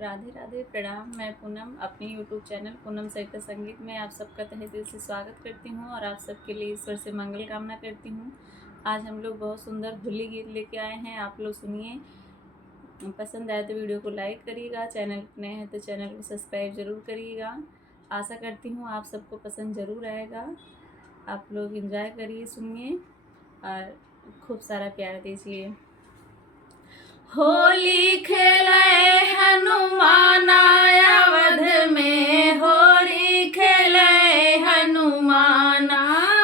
राधे राधे प्रणाम। मैं पूनम अपनी यूट्यूब चैनल पूनम सरिता संगीत में आप सबका तहे दिल से स्वागत करती हूँ और आप सबके लिए ईश्वर से मंगल कामना करती हूँ। आज हम लोग बहुत सुंदर होली गीत लेके आए हैं, आप लोग सुनिए। पसंद आए तो वीडियो को लाइक करिएगा, चैनल नए हैं तो चैनल को सब्सक्राइब ज़रूर करिएगा। आशा करती हूँ आप सबको पसंद ज़रूर आएगा। आप लोग एंजॉय करिए, सुनिए और खूब सारा प्यार दीजिए। होली खेले हनुमान अवध में, होली खेले हनुमान,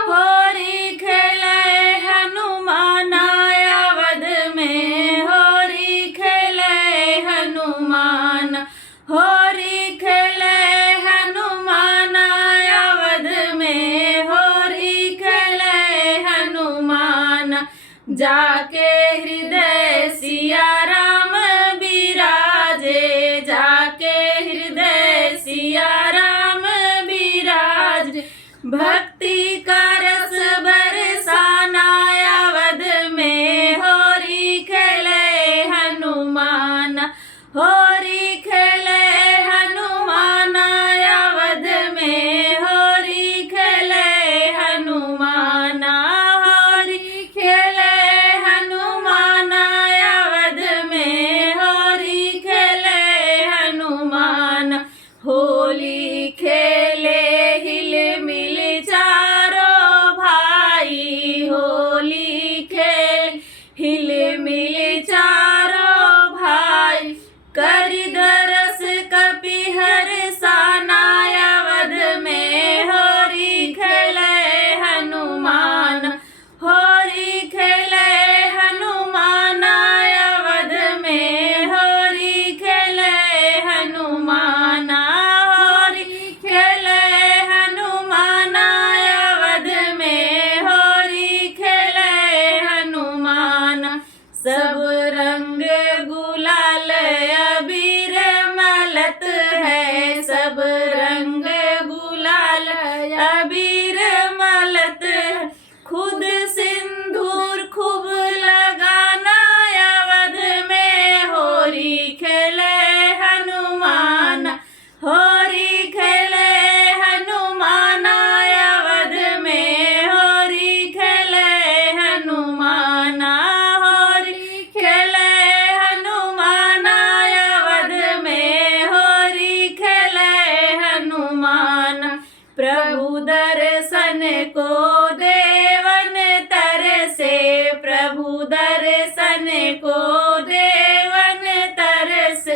होली खेले हनुमान अवध में, होली खेले हनुमान, होली खेले हनुमान अवध में, होली खेले हनुमान। जाके हृदय सिया राम बिराजे, जाके हृदय सिया राम बिराज, भक्ति का रस बरसाना अवध में, होली खेले हनुमान, होली खेले हनुमान अवध में, होली खेले हनुमान, होली खेले हनुमान अवध में, होली खेले हनुमान। होली खेले हिल मिल चारों भाई, होली खेल हिल मिल चारों भाई, कर दरस कपिहर साना अवध में, होली खेले हनुमान, होली खेले हनुमान अवध में, होली खेले हनुमान, होली खेले हनुमान अवध में, होली खेले हनुमान। सब रंग गुलाल अबीर मलत है, सब रंग गुलाल अबीर मलत है, खुद सिंदूर खूब लगाना अवध में, होली खेले हनुमान, होली खेले हनुमान अवध में, होली खेले हनुमान, होली खेले हनुमान अवध में, होली खेले हनुमान। प्रभु दर्शन को देवन तरसे, प्रभु दर्शन को देवन तरस,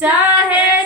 चाहे